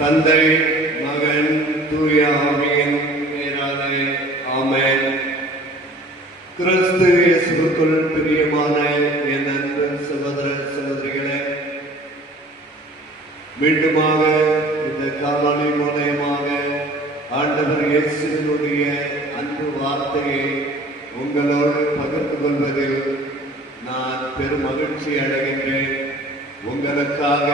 தந்தை, மகன், தூய ஆவியின் பெயராலே ஆமென். கிறிஸ்து இயேசுவுக்குள் பிரியமான என் அன்பு சகோதர சகோதரிகளே, மீண்டுமாக இந்த காணொளி மூலமாக ஆண்டவர் இயேசுவினுடைய அன்பு வார்த்தையை உங்களோடு பகிர்ந்து கொள்வதில் நான் பெரும் மகிழ்ச்சி அடைகின்றேன். உங்களுக்காக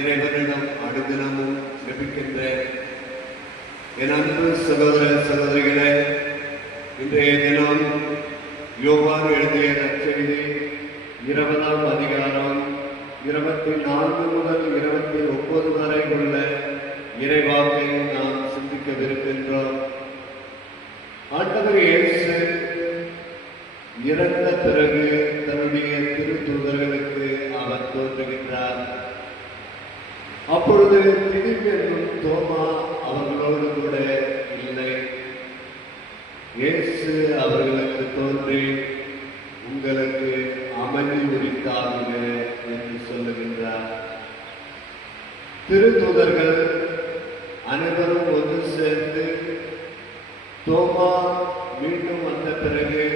இறைவனிடம் அனுதினமும் ஜெபிக்கின்றேன். என் அன்பு சகோதர சகோதரிகளே, இன்றைய தினம் யோவான் எழுதிய நற்செய்தி 20ஆம் அதிகாரம் 24 முதல் 29 வரை உள்ள இறைவாக்கை நாம் சிந்திக்கவிருக்கின்றோம். ஆண்டவர் இயேசு இறந்த பிறகு தன்னுடைய திருத்தூதர்களுக்கு அவர் தோன்றுகின்றார். அப்பொழுது திதிப்பு என்னும் தோமா அவர்களோடு கூட இல்லை. இயேசு அவர்களுக்கு தோன்றி, உங்களுக்கு அமைதி உரித்தாகுக என்று சொல்லுகின்றார். திருத்தூதர்கள் அனைவரும் ஒன்று சேர்ந்து தோமா மீண்டும் வந்த பிறகு,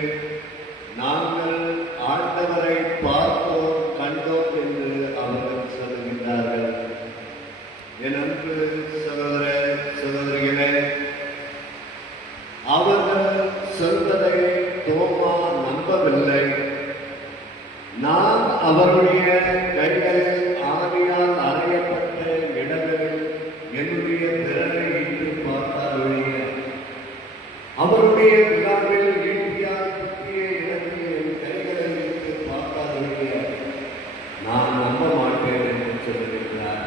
நாங்கள் ஆண்டவரை பார்த்தோம், கண்டோம் என்று அவர்கள் சொல்லுகின்றார்கள். என் அன்பு சகோதர சகோதரிகளே, அவர்கள் சொல்வதை தோமா நம்பவில்லை. நான் அவருடைய கைகளில் ஆணியால் அறையப்பட்ட இடங்களில் என்னுடைய விரலை ஈட்டு பார்த்தாருடைய, அவருடைய விழாவில் ஈட்டியால் குத்திய இடத்தில் என் கைகளை ஈட்டு பார்த்தாருடைய, நான் நம்ப மாட்டேன் என்று சொல்லுகிறார்.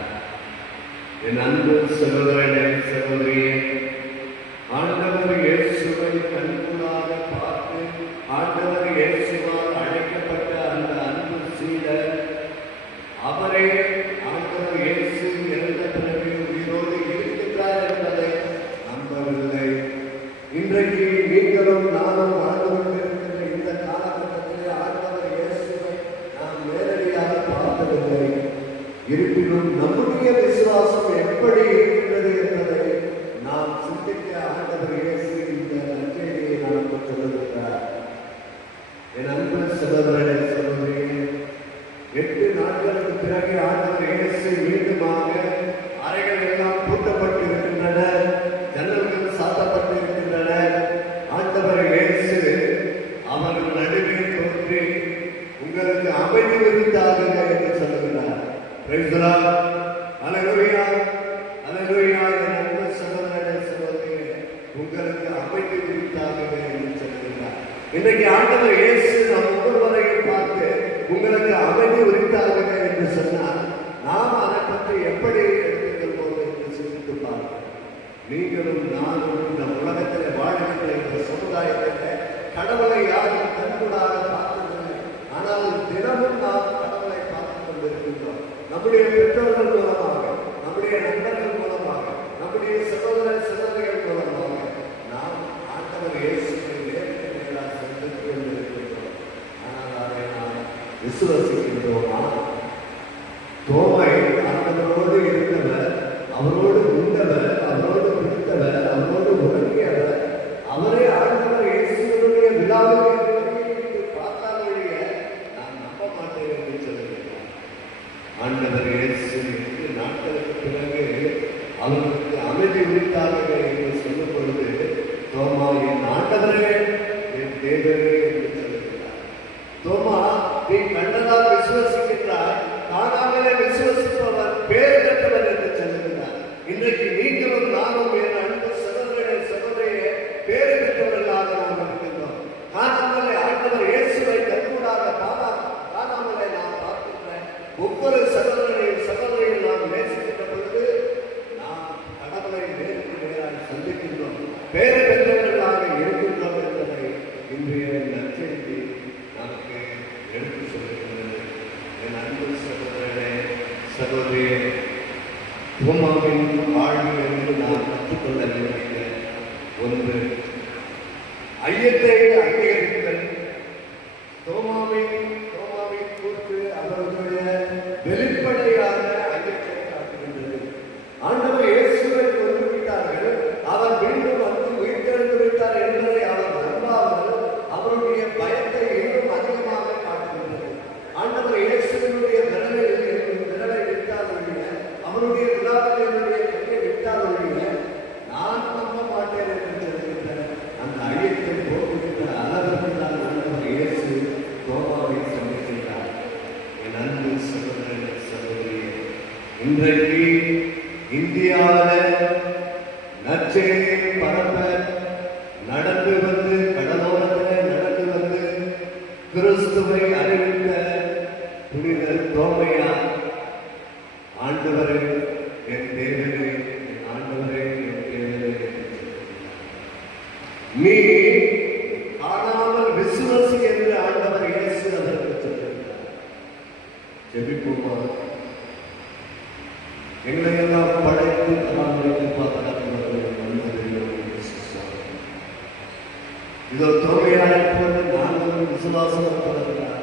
என் அன்பு சகோதரனே சகோதரியே, ஆண்டவர் இயேசுவை கண்கூடாக பார்த்து ஆண்டவர் இயேசுவால் அழைக்கப்பட்ட அந்த அன்பு சீடர், அவரே ஆண்டவர் இயேசு இறந்த பிறகு உயிரோடு இருக்கின்றார் என்பதை நம்பவில்லை. இன்றைக்கு நீங்களும் நானும் வாழ்ந்து கொண்டிருக்கின்ற இந்த காலகட்டத்திலே ஆண்டவர் இயேசுவை நாம் நேரடியாக பார்த்ததில்லை. இருப்பினும் நம்முடைய விசுவாசம் எப்படி இருக்கின்றது என்பதை நாம் சிந்திக்க ஆண்டவர் இயேசு இந்த நற்செய்தியை நமக்கு சொல்லுகிறார். என் அன்பு சகோதரனே சகோதரியே, 8 நாட்களுக்கு பிறகு ஆண்டவர் இயேசு மீண்டுமாக அறைகள் எல்லாம் பூட்டப்பட்டு இருக்கின்றன, ஜன்னல்கள் சாத்தப்பட்டு இருக்கின்றன. ஆண்டவர் இயேசு அவர்கள் நடுவே தோன்றி, உங்களுக்கு அமைதி உரித்தாகுக என்று சொல்லுகிறார். Praise the Lord. அல்லேலூயா, அல்லேலூயா. என் அன்பு சகோதரனே சகோதரியே, உங்களுக்கு அமைதி உரித்தாகுக என்று சொல்லுகிறார். இன்றைக்கு ஆண்டவர் இயேசு நம் ஒவ்வொருவரையும் பார்த்து உங்களுக்கு அமைதி உரித்தாகுக என்று சொன்னால், நாம் அதை பற்றி எப்படி எடுத்துக்கொள்வோம் என்று சிந்தித்து பார்க்கிறோம். நீங்களும் நானும் இந்த உலகத்தில் வாழ்கின்ற இந்த சமுதாயத்தில் கடவுளை யாரும் கண்கூடாக பார்த்ததில்லை. ஆனால் தினமும் நாம் கடவுளை பார்த்துக் கொண்டிருக்கின்றோம். நம்முடைய பெற்றோர்கள் மூலமாக, நம்முடைய நண்பர்கள் மூலமாக, நம்முடைய சகோதர சகோதரிகள் மூலமாக நாம் ஆண்டவர் இயேசுவை நேருக்கு நேராக சந்தித்து கொண்டிருக்கின்றோம். ஆனால் அதை நாம் விசுவாசிக்கின்றோமா? தோமை ஆண்டவரோடு இருந்தவர், அவரோடு உண்டவர், அவரோடு பிடித்தவர், அவரோடு உறங்கியவர், அவரே ஆண்டவர் இயேசுவினுடைய விழாவில் பார்த்தாலேயே நான் நம்ப மாட்டேன் என்று சொல்லுகிறார். ஆண்டவர் இயேசு 8 நாட்களுக்கு பிறகு அவருக்கு அமைதி உரித்தார்கள் என்று சொல்லும் பொழுது, தோமா என் ஆண்டவரே, என் தேவரே என்று சொல்லுகிறார். தோமா, நீ கண்டதால் விசுவசிக்கின்றாய், காணாமலே விசுவசிப்பவர் பேர் பெற்றவர் என்று சொல்லுகிறார். இன்றைக்கு நீங்களும் நானும் என் அன்பு சகோதரனே சகோதரியே பேர் பெற்றவர்களாக நாம் இருக்கின்றோம். காணாமலே ஆண்டவர் இயேசுவை கண்கூடாக காணாமலே நாம் பார்க்கின்ற ஒவ்வொரு சகோதரனையும் சகோதரியும் நாம் நேசிக்கின்ற பொழுது நாம் கடவுளை நேருக்கு நேராக சந்திக்கின்றோம், பேர் பெற்றவர்களாக இருக்கின்றோம் என்பதை இன்றைய நற்செய்தி நமக்கு எடுத்து சொல்லுகின்றது. என் அன்பு சகோதரனே சகோதரியே, தோமாவின் வாழ்விலிருந்து நாம் கற்றுக்கொள்ள வேண்டிய ஒன்று, ஐயத்தை அங்கீகரித்தல். தோமாவின் கூற்று அவர்களுடைய வெளிப்படையான ஐயத்தை காட்டுகின்றது. ஆண்டவர் இன்றைக்கு இந்தியாவில் நற்செய்தியை பரப்ப நடந்து வந்து கடலோரத்தில் நடந்து வந்து கிறிஸ்துவை அறிவித்த புனித தோமையா, ஆண்டவரே என் தேவனே, என் ஆண்டவரே என் தேவனே, நீ காணாமல் விசுவாசி என்று ஆண்டவர் இயேசு அவருக்கு சொல்லியிருக்கிறார். ஜெபிப்போமா? எங்களையெல்லாம் படைத்து பராமரித்து பாதுகாக்கிறவர்கள் இதோ தோமையாய் போல நாங்களும் விசுவாசம் இருக்கிறார்.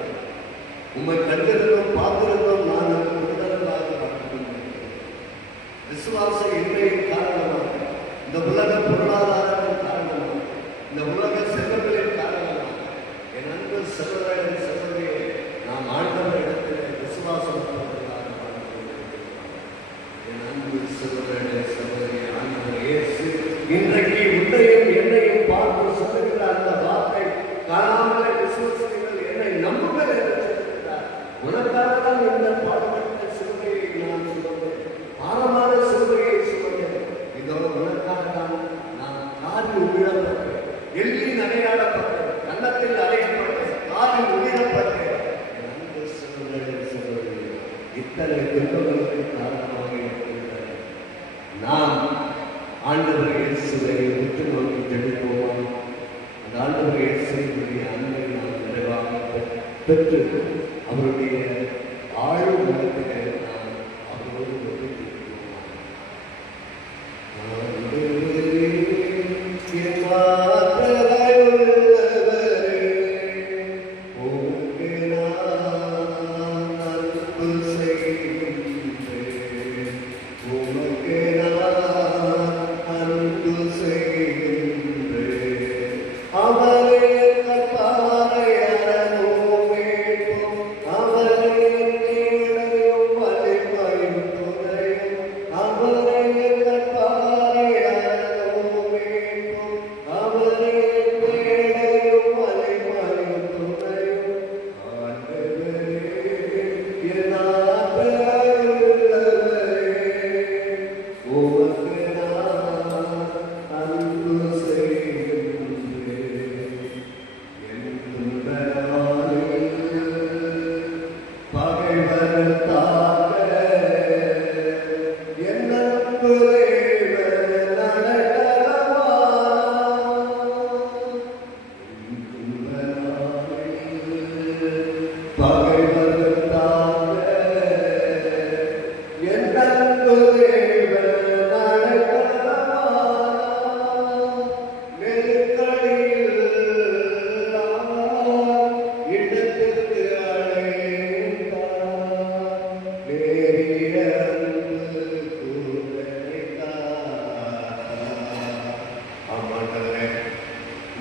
உம்மை கண்டிருந்தோம், பார்த்திருந்தோம், நாங்கள் உடலாக பார்க்கிறோம். விசுவாச இன்மையின் காரணமாக, இந்த உலக பொருளாதாரத்தின் காரணமாக, இந்த உலக செல்வங்களின் காரணமாக, என் அன்பு சகோதரன் சகோதரியை நாம் ஆண்டவர் இடத்தில் விசுவாசம் என் அன்பு சகோதரன் சகோதரி ஆண்டவர் இயேசு இன்றைக்கு உன்னையும் என்னையும் பார்த்து சொல்லுகிற அந்த வார்த்தை, காணாமலே விசுவாசிகள் என்னை நம்புங்கள் என்று சொல்லுகிறார். உனக்காக தான் இந்த பாடுபட்ட சிலுவையை நான் சுமந்தேன், பாரமான சிலுவையை சுமந்தேன். இதோ உனக்காக தான் நான் காரில் உயிரப்பட்டேன், எள்ளி நடையாடப்பட்டேன், கன்னத்தில் அழைக்கப்பட்டேன், காரில் உயிரப்பட்டேன். என் அன்பு சகோதரன் சகோதரி, இத்தனை துன்பங்களுக்கு காரணமாக இருக்கின்றன. நாம் ஆண்டவர் இயேசுவை உற்று நோக்கி ஜெபிப்போமா? அந்த ஆண்டவர் இயேசுவினுடைய அன்பை நாம் நிறைவாக பெற்று அவருடைய ஆழ்வு மனத்திலே நாம் அவரோடு ஒப்பிட்டிருக்கிறோம்.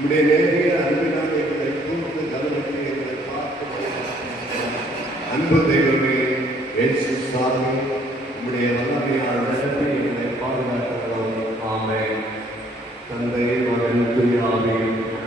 உம்முடைய நேரிய அன்பினால் எங்களை கூர்ந்து கவனித்து எங்களை பார்த்து அன்பு தெய்வமே இயேசு சாமி, உம்முடைய வல்லமையால் நிரப்பி எங்களை பாதுகாக்கிறோம். ஆமென். தந்தை, மகன், தூய ஆவியானவர்